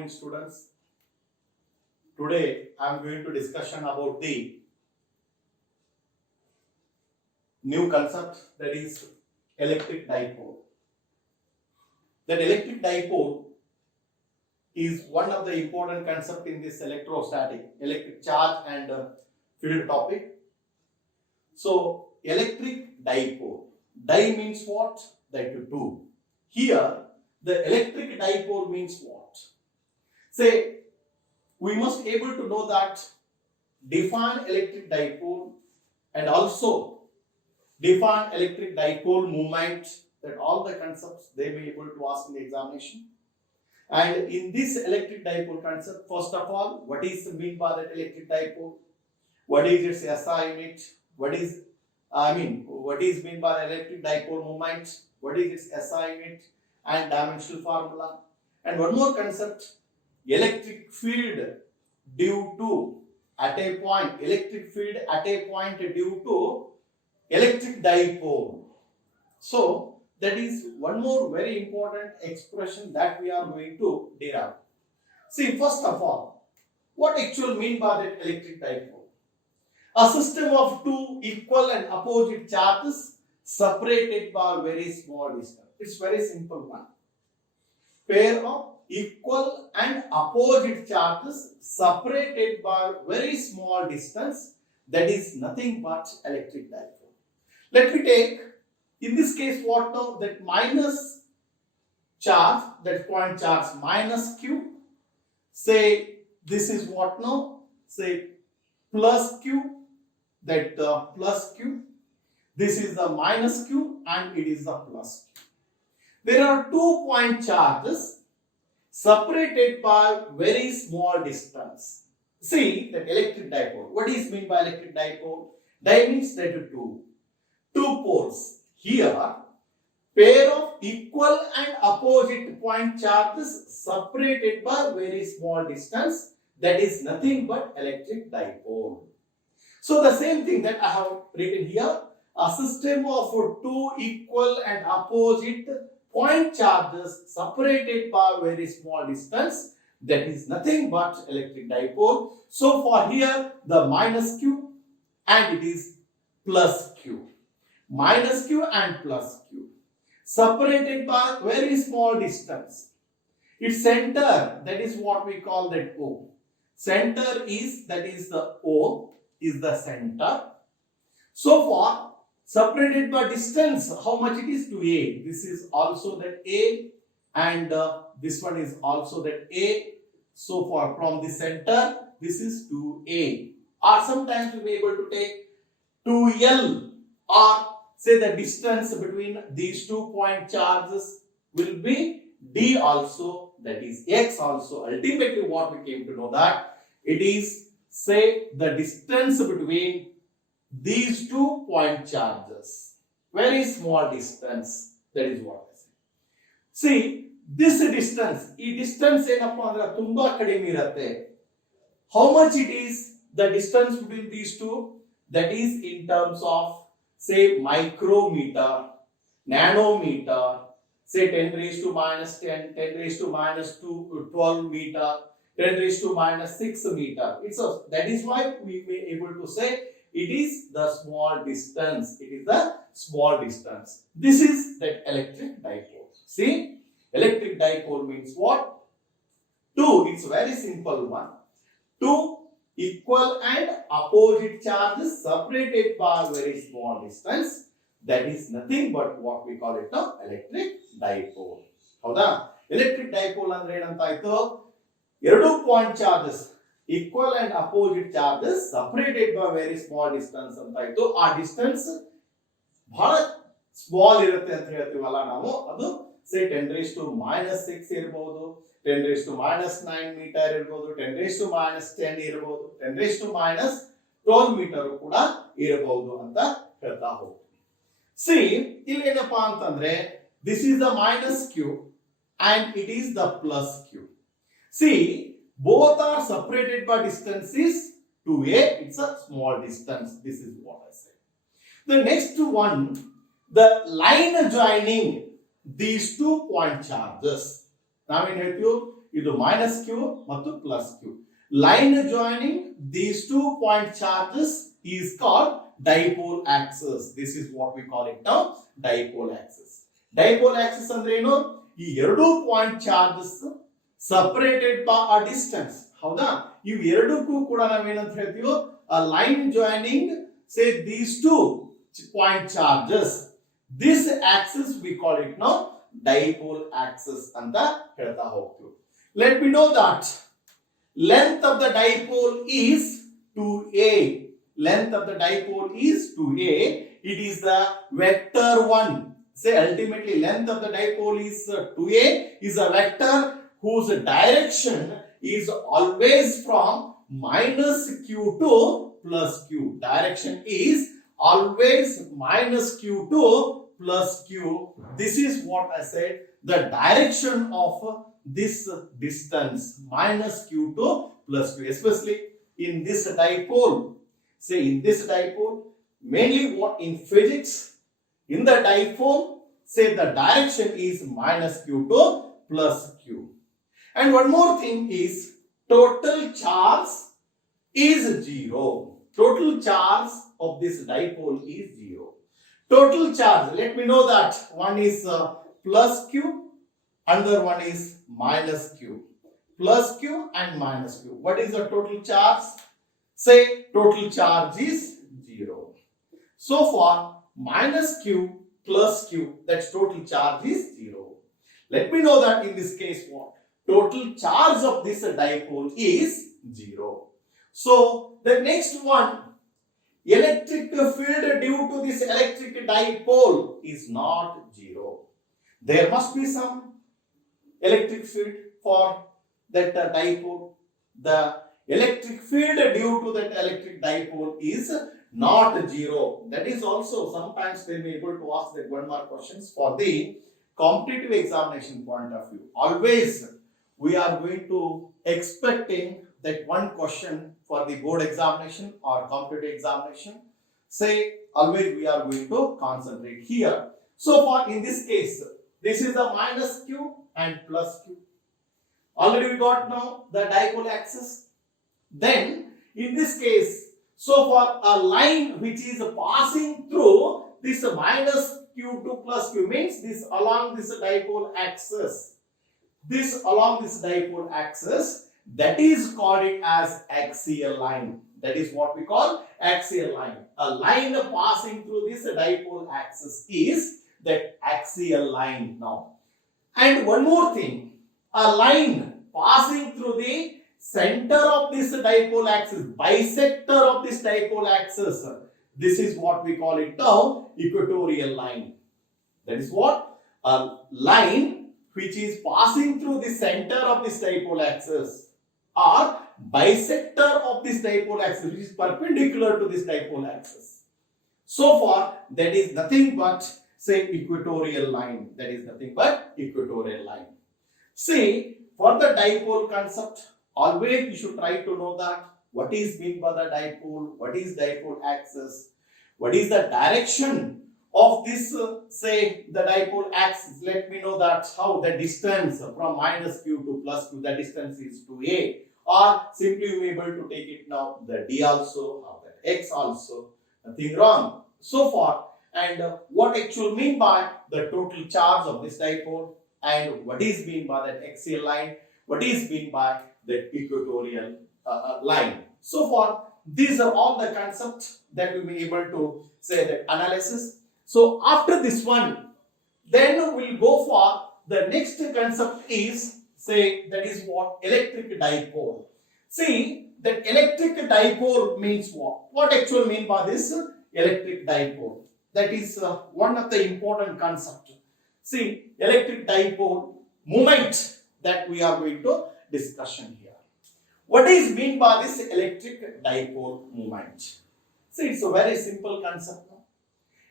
morning, students. Today I am going to discussion about the new concept, that is electric dipole. That electric dipole is one of the important concept in this electrostatic, electric charge and field topic. So electric dipole. Di means what? That two. Here the electric dipole means what? Say, we must able to know that define electric dipole and also define electric dipole moment, that all the concepts they may able to ask in the examination. And in this electric dipole concept, first of all, what is the mean by that electric dipole? What is its SI unit? What is mean by the electric dipole moment? What is its SI unit and dimensional formula? And one more concept, electric field due to at a point, electric field at a point due to electric dipole. So that is one more very important expression that we are going to derive. See, first of all, what actually mean by that electric dipole? A system of two equal and opposite charges separated by a very small distance. It's very simple one. Pair of equal and opposite charges separated by a very small distance, that is nothing but electric dipole. Let me take, in this case, what now? That minus charge, that point charge minus q. Say this is what now? Say plus q, that plus q. This is the minus q and it is the plus q. There are 2 point charges separated by very small distance. See that electric dipole. What is mean by electric dipole? Di means that two poles. Here, pair of equal and opposite point charges separated by very small distance, that is nothing but electric dipole. So the same thing that I have written here, a system of two equal and opposite point charges separated by a very small distance, that is nothing but electric dipole. So for here the minus q and it is plus q. Minus q and plus q separated by very small distance. Its center, that is what we call that O. Center is, that is the O is the center. So far separated by distance, how much it is? To A. This is also that A and this one is also that A. So far from the center, this is 2A. Or sometimes we may be able to take 2L, or say the distance between these 2 point charges will be D also, that is X also. Ultimately what we came to know that it is, say, the distance between these 2 point charges, very small distance, that is what I say. See, this distance, ಈ distance ಏನಪ್ಪಾ ಅಂದ್ರೆ ತುಂಬಾ ಕಡಿಮೆ ಇರುತ್ತೆ. How much it is, the distance between these two? That is in terms of, say, micrometer, nanometer, say 10 raised to minus 10, 10 raised to minus 12 meter, 10 raised to minus 6 meter. That is why we may able to say it is the small distance. It is the small distance. This is that electric dipole. See, electric dipole means what? Two. It's very simple one. Two equal and opposite charges separated by a very small distance. That is nothing but what we call it now electric dipole. ಹೌದಾ? Electric dipole ಅಂದ್ರೆ ಏನಂತ ಆಯ್ತು? ಎರಡು point charges equal and opposite charges separated by very small distance ಅಂತ ಆಯ್ತು. ಆ distance ಬಹಳ small ಇರುತ್ತೆ ಅಂತ ಹೇಳ್ತೀವಲ್ಲ ನಾವು, ಅದು say 10 raised to minus 6 ಇರಬಹುದು, 10 raised to minus 9 ಮೀಟರ್ ಇರಬಹುದು, 10 raised to minus 10 ಇರಬಹುದು, 10 raised to minus 12 ಮೀಟರ್ ಕೂಡ ಇರಬಹುದು ಅಂತ ಹೇಳ್ತಾ ಹೋಗ್ತೀವಿ. See, ಇಲ್ಲಿ ಏನಪ್ಪಾ ಅಂತಂದ್ರೆ this is the minus q and it is the plus q. See, both are separated by distances. 2a, it's a small distance. This is what I say. The next one, the line joining these 2 point charges. ನಾವೇನ್ ಹೇಳ್ತೀವಿ? idu minus q mattu plus q. Line joining these 2 point charges is called dipole axis. This is what we call it now, dipole axis. Dipole axis andre eno, ee eradu point charges separated by a distance. Hauda, ee eradukku kuda navu enanta heltivo, a line joining say these 2 point charges. This axis we call it now dipole axis anta ಹೇಳ್ತಾ ಹೋಗ್ತೀವಿ. Let me know that length of the dipole is 2a. Length of the dipole is 2a. It is the vector 1. Say ultimately length of the dipole is 2a is a vector whose direction is always from minus q to plus q. Direction is always minus q to plus q. This is what I said, the direction of this distance minus q to plus q, especially in this dipole. Say in this dipole, mainly what in physics, in the dipole, say the direction is minus q to plus q. And one more thing is total charge is 0. Total charge of this dipole is 0. Total charge, let me know that one is plus q, another one is minus q. Plus q and minus q. What is the total charge? Say total charge is 0. So far minus q plus q, that's total charge is 0. Let me know that in this case what? Total charge of this dipole is 0. So the next one, electric field due to this electric dipole is not 0. There must be some electric field for that dipole. The electric field due to that electric dipole is not 0. That is also sometimes they may be able to ask that 1 mark questions for the competitive examination point of view. Always we are going to expecting that one question for the board examination or competitive examination. Say always we are going to concentrate here. So far in this case, this is a minus q and plus q. Already we got now the dipole axis. Then in this case, so far a line which is passing through this minus q to plus q means this along this dipole axis. This along this dipole axis, that is called it as axial line. That is what we call axial line. A line passing through this dipole axis is that axial line now. And one more thing, a line passing through the center of this dipole axis, bisector of this dipole axis, this is what we call it now equatorial line. That is what? A line which is passing through the center of this dipole axis or bisector of this dipole axis, which is perpendicular to this dipole axis. So far that is nothing but say equatorial line. That is nothing but equatorial line. See, for the dipole concept, always you should try to know that what is meant by the dipole, what is dipole axis, what is the direction of this say the dipole axis. Let me know that how the distance from minus q to plus q, the distance is 2a, or simply you may be able to take it now the d also or the x also, nothing wrong so far. And what actually mean by the total charge of this dipole, and what is mean by that axial line, what is mean by that equatorial line. So far these are all the concepts that we will be able to say that analysis. So after this one, then we'll go for the next concept is say that is what? Electric dipole. See, that electric dipole means what? What actually mean by this electric dipole? That is one of the important concept. See, electric dipole moment that we are going to discussion here. What is mean by this electric dipole moment? See, it's a very simple concept.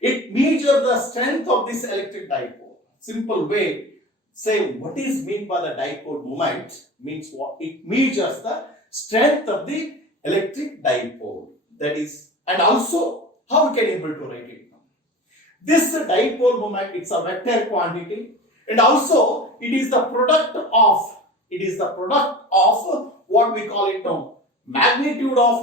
It measures the strength of this electric dipole. Simple way, say what is mean by the dipole moment means what? It measures the strength of the electric dipole. That is, and also how we can able to write it now. This dipole moment, it's a vector quantity, and also it is the product of It is the product of what we call it now magnitude of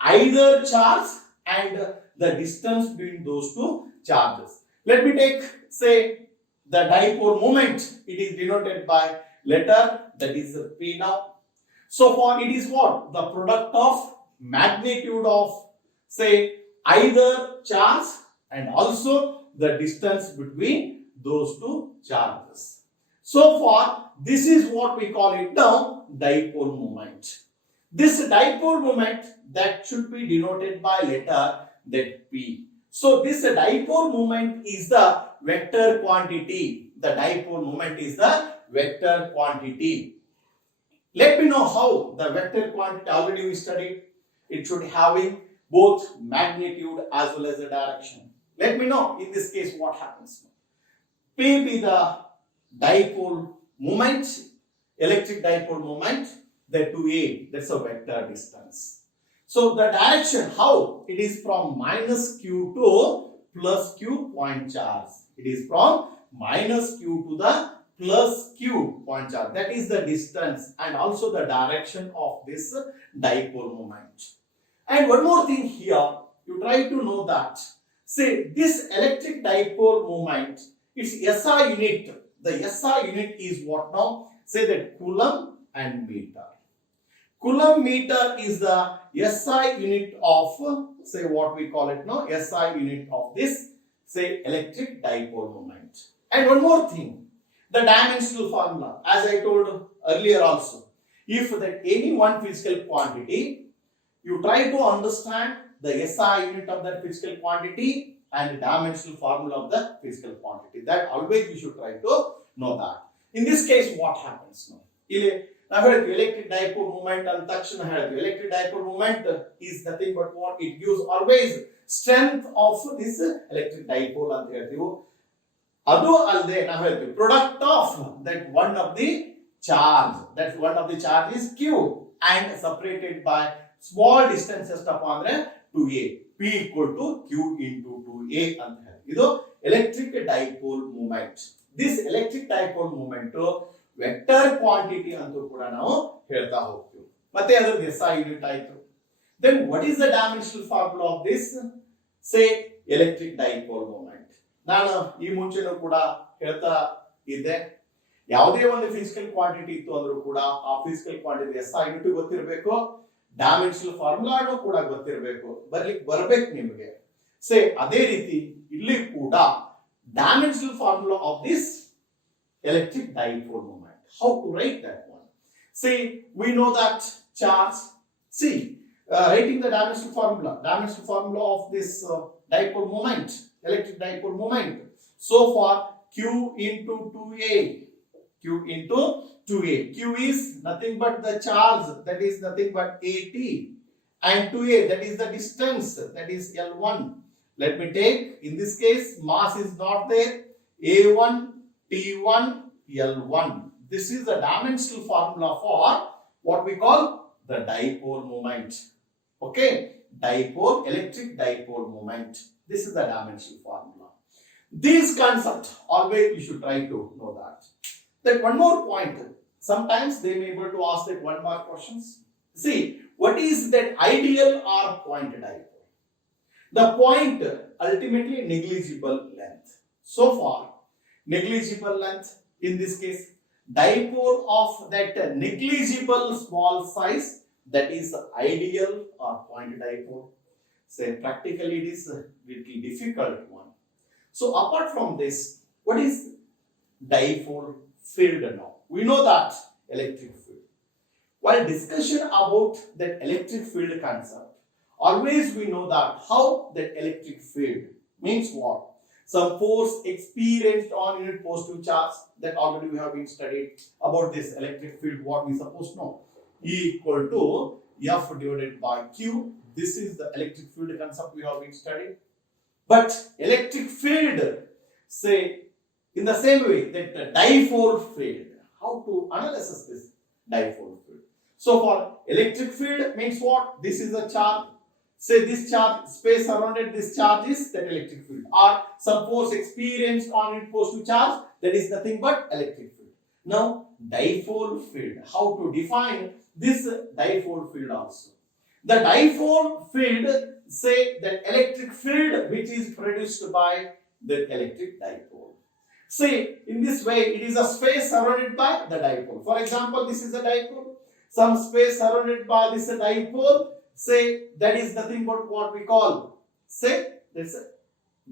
either charge and the distance between those two charges. Let me take, say, the dipole moment. It is denoted by letter that is P now. So for it is what? The product of magnitude of, say, either charge and also the distance between those two charges. So far, this is what we call it now dipole moment. This dipole moment that should be denoted by letter that P. So this dipole moment is the vector quantity. The dipole moment is the vector quantity. Let me know how the vector quantity already we studied. It should having both magnitude as well as the direction. Let me know in this case what happens. P be the dipole moment, electric dipole moment, the 2a, that's a vector distance. So the direction, how? It is from minus q to plus q point charge. It is from minus q to the plus q point charge. That is the distance and also the direction of this dipole moment. And one more thing here, you try to know that, say, this electric dipole moment, its SI unit. The SI unit is what now? Say that coulomb and meter. Coulomb meter is the SI unit of, say, what we call it now, SI unit of this, say, electric dipole moment. And one more thing, the dimensional formula, as I told earlier also, if that any one physical quantity, you try to understand the SI unit of that physical quantity and the dimensional formula of the physical quantity. That always you should try to know that. In this case, what happens now? Electric dipole moment and electric dipole moment is nothing but what it gives always strength of this electric dipole ಅಂತ ಹೇಳ್ತೀವಿ. ಅದು ಅಲ್ಲದೆ ನಾವು ಹೇಳ್ತೀವಿ product of that one of the charge, that one of the charge is q and separated by small distance ಎಷ್ಟಪ್ಪ ಅಂದ್ರೆ 2a, p equal to q into 2a ಅಂತ ಹೇಳಿ. ಇದು electric dipole moment. This electric dipole moment vector quantity ಅಂತ ಕೂಡ ನಾವು ಹೇಳ್ತಾ ಹೋಗ್ತೀವಿ. ಮತ್ತೆ ಅದರ SI ಯೂನಿಟ್ ಆಯ್ತು. Then what is the dimensional formula of this, say, electric dipole moment? ನಾನು ಈ ಮುಂಚೆನೂ ಕೂಡ ಹೇಳ್ತಾ ಇದ್ದೆ, ಯಾವುದೇ ಒಂದು ಫಿಸಿಕಲ್ ಕ್ವಾಂಟಿಟಿ ಇತ್ತು ಅಂದ್ರೂ ಕೂಡ ಆ ಫಿಸಿಕಲ್ ಕ್ವಾಂಟಿಟಿ SI ಯೂನಿಟ್ ಗೊತ್ತಿರಬೇಕು, ಡೈಮೆನ್ಷನಲ್ ಫಾರ್ಮುಲಾನು ಕೂಡ ಗೊತ್ತಿರಬೇಕು, ಬರಬೇಕು ನಿಮಗೆ. ಸೇ ಅದೇ ರೀತಿ ಇಲ್ಲಿ ಕೂಡ dimensional formula of this electric dipole moment. How to write that one? See, we know that charge. See, writing the dimensional formula of this dipole moment, electric dipole moment. So far, q into 2a, q into 2a. Q is nothing but the charge, that is nothing but at, and 2a, that is the distance, that is L1. Let me take, in this case, mass is not there. A1, T1, L1. This is the dimensional formula for what we call the dipole moment. Okay, dipole, electric dipole moment. This is the dimensional formula. These concepts always you should try to know that. Then one more point. Sometimes they may be able to ask that 1 mark questions. See, what is that ideal or point dipole? The point ultimately negligible length. So far, negligible length, in this case, dipole of that negligible small size, that is ideal or point dipole. Say practically it is a little difficult one. So apart from this, what is dipole field now? We know that electric field. While discussion about that electric field concept, always we know that how that electric field means what? Some force experienced on unit positive charge, that already we have been studied about this electric field. What we suppose know, E equal to F divided by Q. This is the electric field concept we have been studied. But electric field, say, in the same way that the dipole field, how to analyze this dipole field? So for electric field means what? This is a charge. Say this charge, space surrounded this charge is that electric field, or some force experienced on it positive charge, that is nothing but electric field. Now dipole field. How to define this dipole field also? The dipole field, say the electric field which is produced by the electric dipole. See, in this way, it is a space surrounded by the dipole. For example, this is a dipole. Some space surrounded by this dipole. Say that is nothing but what we call, say, that's a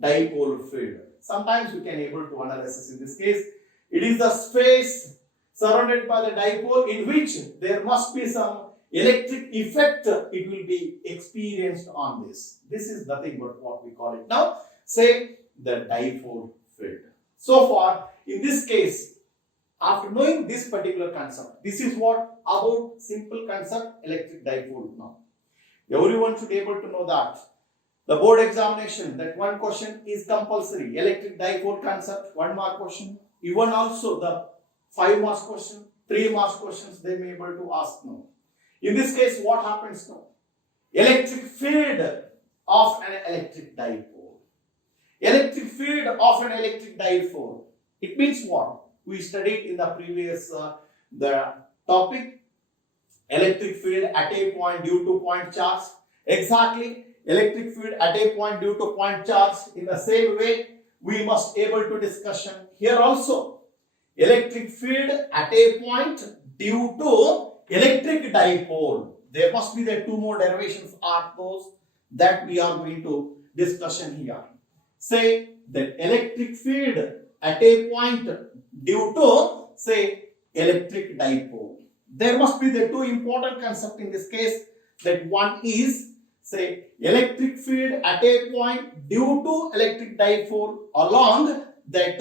dipole field. Sometimes we can able to analyze in this case. It is the space surrounded by the dipole in which there must be some electric effect it will be experienced on this. This is nothing but what we call it now, say the dipole field. So far, in this case, after knowing this particular concept, this is what about simple concept electric dipole now. Everyone should be able to know that. The board examination, that one question is compulsory. Electric dipole concept, 1 mark question. Even also the 5 marks question, 3 marks questions they may be able to ask now. In this case, what happens now? Electric field of an electric dipole. Electric field of an electric dipole. It means what? We studied in the previous the topic. Electric field at a point due to point charge. Exactly. Electric field at a point due to point charge. In the same way, we must able to discussion here also. Electric field at a point due to electric dipole. There must be the 2 more derivations are those that we are going to discussion here. Say that electric field at a point due to, say, electric dipole. There must be the 2 important concepts in this case. That one is, say, electric field at a point due to electric dipole along that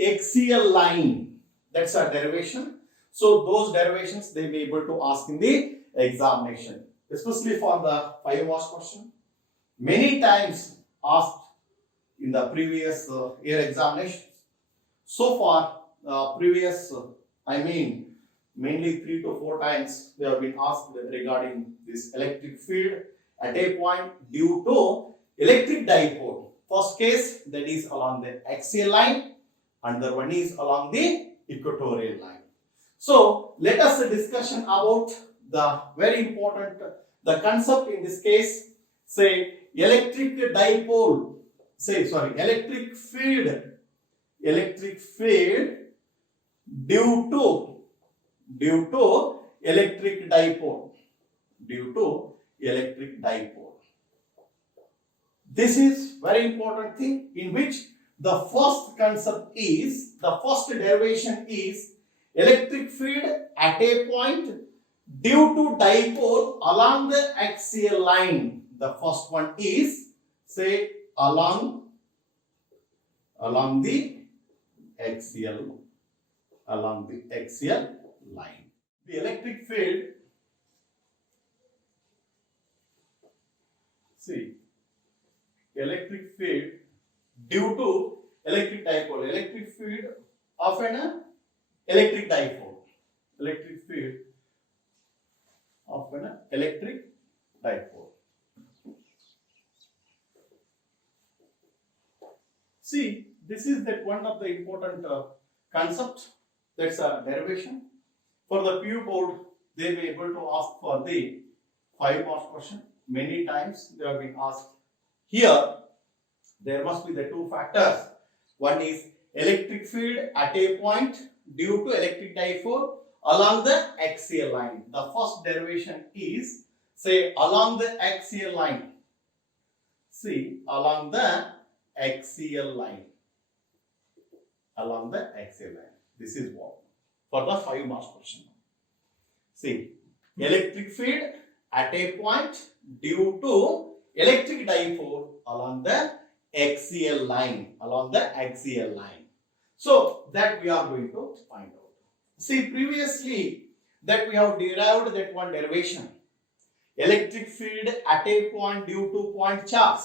axial line. That's a derivation. So those derivations they may be able to ask in the examination, especially for the 5 marks question. Many times asked in the previous year examinations. So far, mainly 3 to 4 times they have been asked regarding this electric field at a point due to electric dipole. First case, that is along the axial line, another one is along the equatorial line. So let us discussion about the very important the concept in this case. Say electric dipole. Electric field due to electric dipole. This is very important thing in which the first concept is, the first derivation is electric field at a point due to dipole along the axial line. The first one is, say, along the axial line. The electric field, electric field due to electric dipole, electric field of an electric dipole, electric field of an electric dipole. See, this is that one of the important concept, that's a derivation. For the PU board, they may be able to ask for the 5 marks question. Many times they have been asked. Here, there must be the 2 factors. One is electric field at a point due to electric dipole along the axial line. The first derivation is, say, along the axial line. See, along the axial line. Along the axial line. This is what? For the 5 marks question. See, electric field at a point due to electric dipole along the axial line. Along the axial line. So, that we are going to find out. See, previously that we have derived that one derivation. Electric field at a point due to point charge.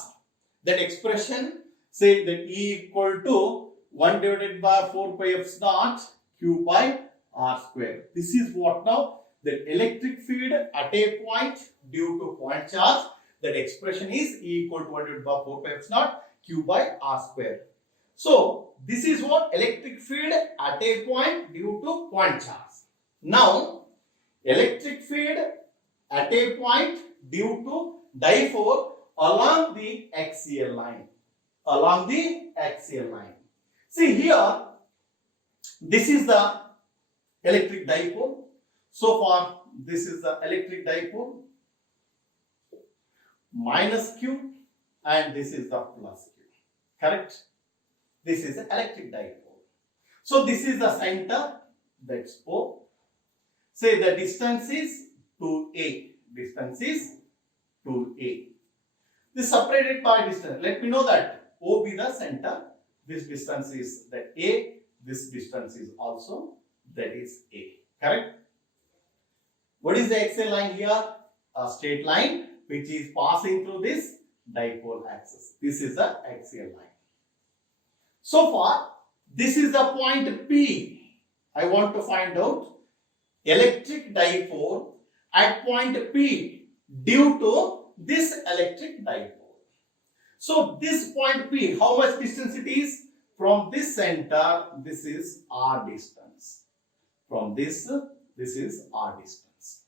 That expression, say that E equal to 1 divided by 4 pi f naught q by r square. This is what now? The electric field at a point due to point charge. That expression is E equal to 1 divided by 4 pi f naught q by r square. So this is what electric field at a point due to point charge. Now electric field at a point due to dipole along the axial line. Along the axial line. See here, this is the electric dipole. So far, this is the electric dipole minus Q and this is the plus Q. Correct? This is the electric dipole. So this is the center, that's O. Say the distance is 2A. Distance is 2A. This separated by distance. Let me know that O be the center. This distance is that A. This distance is also that is A. Correct? What is the axial line here? A straight line which is passing through this dipole axis. This is the axial line. So far, this is the point P. I want to find out electric dipole at point P due to this electric dipole. So this point P, how much distance it is? From this center, this is R distance. From this is R distance.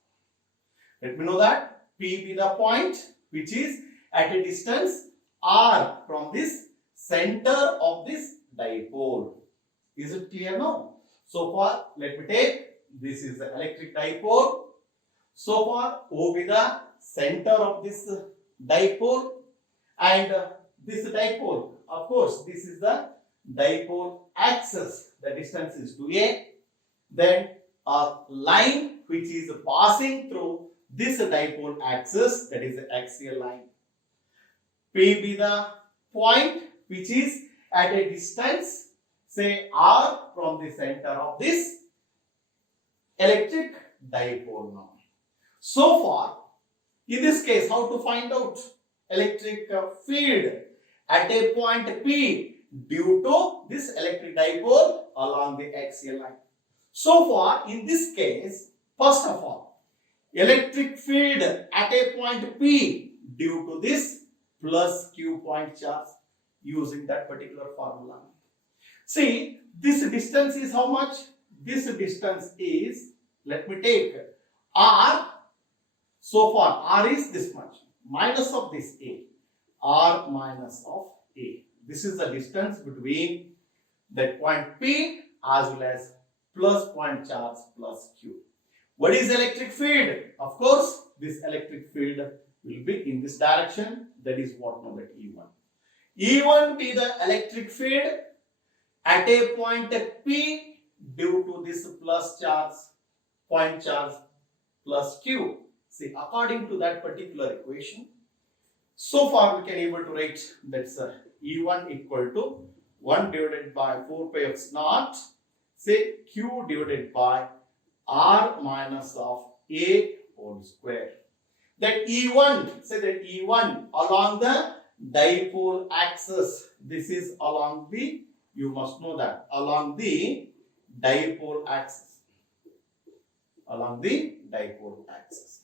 Let me know that P be the point which is at a distance R from this center of this dipole. Is it clear now? So far, let me take this is the electric dipole. So far, O be the center of this dipole and this dipole. Of course, this is the dipole axis. The distance is 2A. Then a line which is passing through this dipole axis, that is the axial line. P be the point which is at a distance, say R from the center of this electric dipole now. So far, in this case, how to find out electric field at a point P due to this electric dipole along the axial line. So far, in this case, first of all, electric field at a point P due to this plus Q point charge using that particular formula. See, this distance is how much? This distance is, let me take R. So far, R is this much, minus of this A. R minus of A. This is the distance between that point P as well as plus point charge plus Q. What is electric field? Of course, this electric field will be in this direction. That is what known as E1. E1 be the electric field at a point P due to this plus charge, point charge plus Q. See, according to that particular equation, so far we can able to write that's E1 equal to 1 divided by 4 pi x naught, say Q divided by R minus of A whole square. That E1, say that E1 along the dipole axis. This is along the, you must know that, along the dipole axis. Along the dipole axis.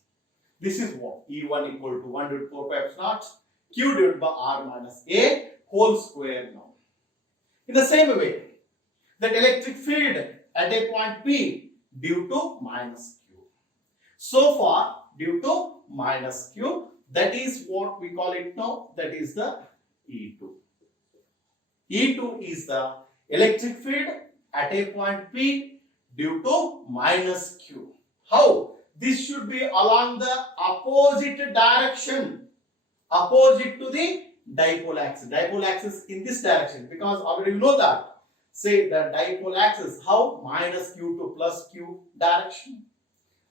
This is what? E1 equal to 1 divided 4 pi epsilon naught, Q divided by R minus A whole square now. In the same way, that electric field at a point P due to minus Q. So far, due to minus Q, that is what we call it now, that is the E2. E2 is the electric field at a point P due to minus Q. How? This should be along the opposite direction, opposite to the dipole axis. Dipole axis in this direction, because already you know that. Say the dipole axis, how? Minus Q to plus Q direction.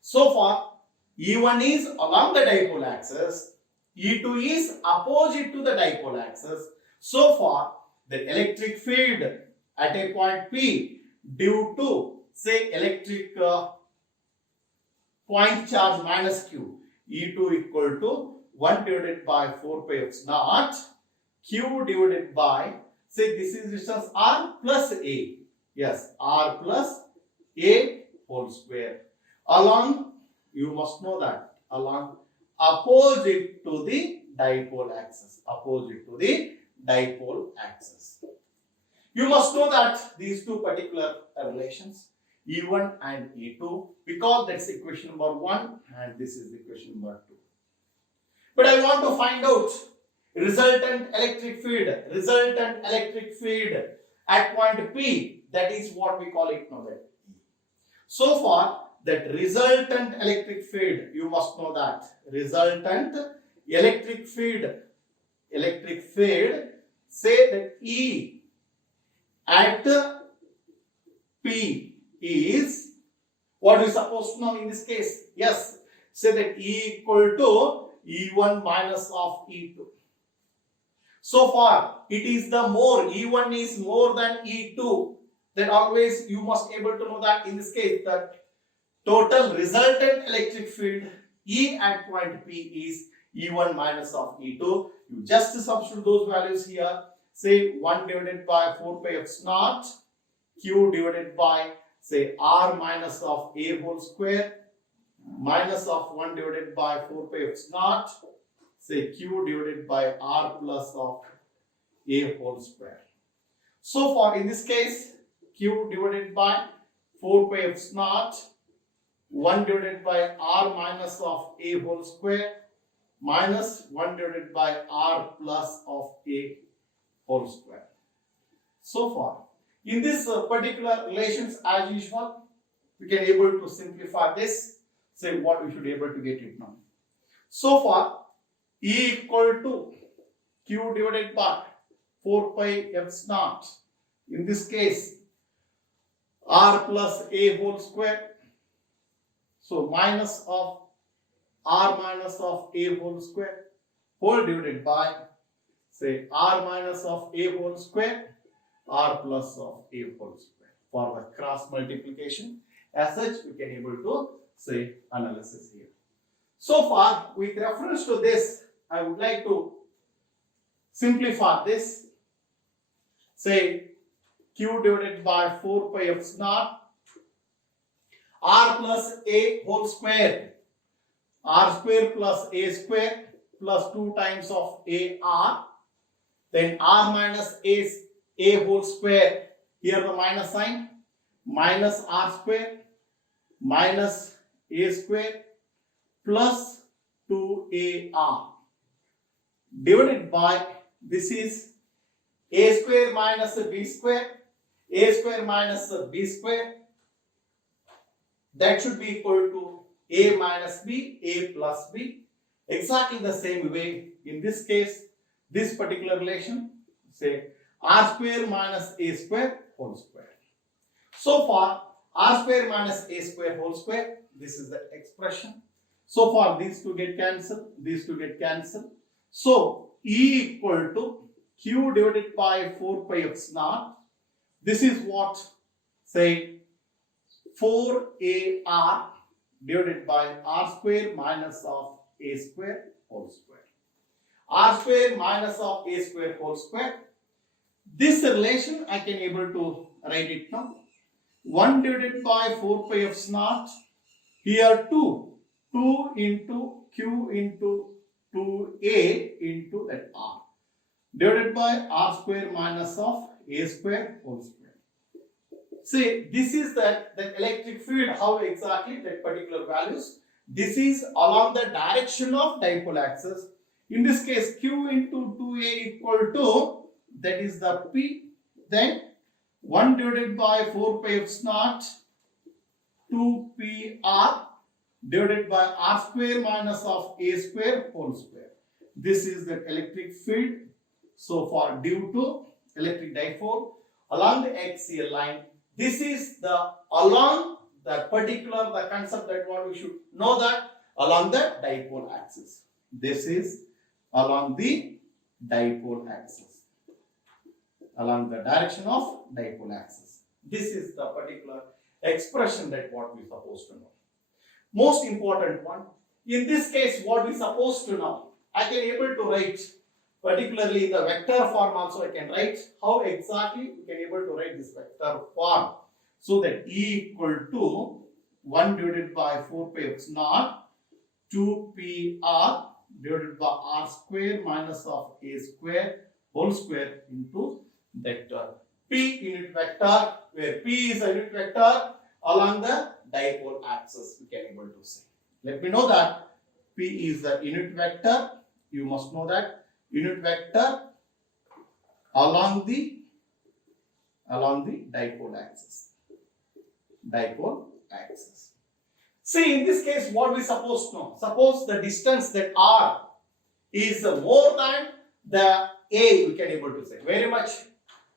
So far, E1 is along the dipole axis, E2 is opposite to the dipole axis. So far, the electric field at a point P due to, say, electric point charge minus Q, E2 equal to 1 divided by 4 pi x naught, Q divided by, say this is distance R plus A. Yes, R plus A whole square. Along, you must know that, along opposite to the dipole axis. Opposite to the dipole axis. You must know that these two particular relations, E1 and E2, because that's equation number 1 and this is equation number 2. But I want to find out resultant electric field at point P, that is what we call it now that E. So far, that resultant electric field, you must know that resultant electric field, say that E at P is what we supposed to know in this case. Yes, say that E equal to E1 minus of E2. So far, it is the more, E1 is more than E2. Then always you must able to know that in this case, the total resultant electric field E at point P is E1 minus of E2. You just substitute those values here. Say 1 divided by 4 pi epsilon naught Q divided by say R minus of A whole square minus of 1 divided by 4 pi epsilon naught say Q divided by R plus of A whole square. So far in this case, Q divided by 4 pi epsilon naught 1 divided by R minus of A whole square minus 1 divided by R plus of A whole square. So far, in this particular relations, as usual, we can able to simplify this. Say what we should be able to get it now. So far, E equal to Q divided by 4 pi epsilon naught. In this case, R plus A whole square. So minus of R minus of A whole square whole divided by say R minus of A whole square R plus of A whole square for the cross multiplication. As such, we can able to say analysis here. So far, with reference to this, I would like to simplify this. Say Q divided by 4 pi epsilon naught R plus A whole square, R square plus A square plus 2 times of AR, then R minus A whole square, here the minus sign, minus R square minus A square plus 2AR divided by, this is A square minus B square, A square minus B square, that should be equal to A minus B, A plus B. Exactly the same way, in this case, this particular relation, say R square minus A square whole square. So far, R square minus A square whole square, this is the expression. So far, these two get cancelled, these two get cancelled. So, E equal to Q divided by 4 pi epsilon naught. This is what, say, 4AR divided by R square minus of A square whole square. R square minus of A square whole square. This relation I can able to write it now. 1 divided by 4 pi epsilon naught. Here 2 into Q into 2A into that R divided by R square minus of A square whole square. See, this is that electric field, how exactly that particular values. This is along the direction of dipole axis. In this case, Q into 2A equal to, that is the P, then 1 divided by 4 pi epsilon naught 2PR divided by R square minus of A square whole square. This is the electric field. So far, due to electric dipole along the axial line, this is the along the particular the concept that what we should know that along the dipole axis. This is along the dipole axis, along the direction of dipole axis. This is the particular expression that what we supposed to know. Most important one. In this case, what we supposed to know, I can able to write particularly the vector form also I can write. How exactly we can able to write this vector form? So that E equal to 1 divided by 4 pi epsilon naught 2PR divided by R square minus of A square whole square into vector P unit vector, where P is a unit vector along the dipole axis, we can able to say. Let me know that P is a unit vector. You must know that unit vector along the dipole axis. Dipole axis. See, in this case, what we suppose to know? Suppose the distance that R is more than the A, we can able to say. Very much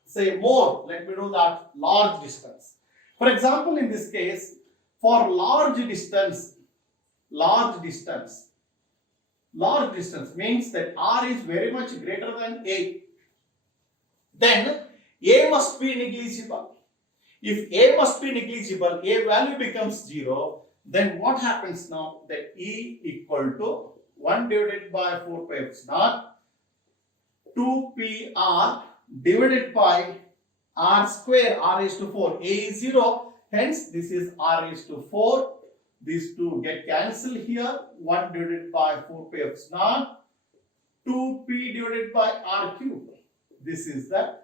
say more. Let me know that large distance. For example, in this case, for large distance means that R is very much greater than A. Then A must be negligible. If A must be negligible, A value becomes 0, then what happens now? That E equal to 1 divided by 4 pi epsilon 2PR divided by R square, R is to 4. A is 0, hence this is R is to 4. These two get cancelled here. 1 divided by 4 pi epsilon 2P divided by R cube. This is the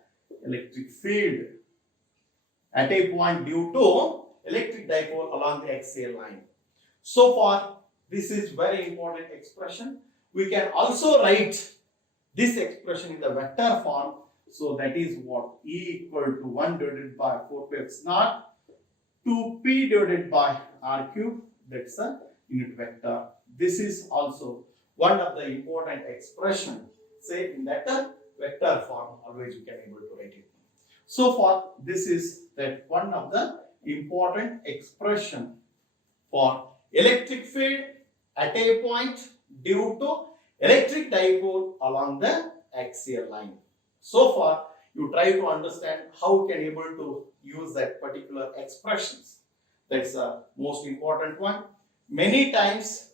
electric field at a point due to electric dipole along the axial line. So far, this is very important expression. We can also write this expression in the vector form. So that is what E equal to 1 divided by 4 pi epsilon 2P divided by R cube. That's a unit vector. This is also one of the important expression. Say in that vector form, always you can able to write it. So far, this is that one of the important expression for electric field at a point due to electric dipole along the axial line. So far, you try to understand how you can able to use that particular expressions. That's the most important one. Many times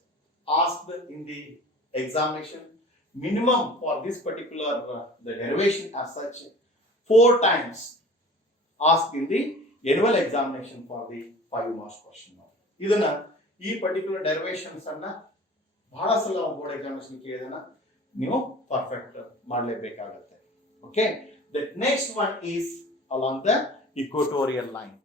asked in the examination, minimum for this particular the derivation as such 4 times asked in the annual examination for the 5 marks question. ಇದನ್ನ ಈ particular derivations ಅನ್ನ ಬಹಳ ಸಲ board examination ಕೇಳಿದನ ನೀವು perfect ಮಾಡಲೇಬೇಕಾಗುತ್ತೆ. Okay, the next one is along the equatorial line.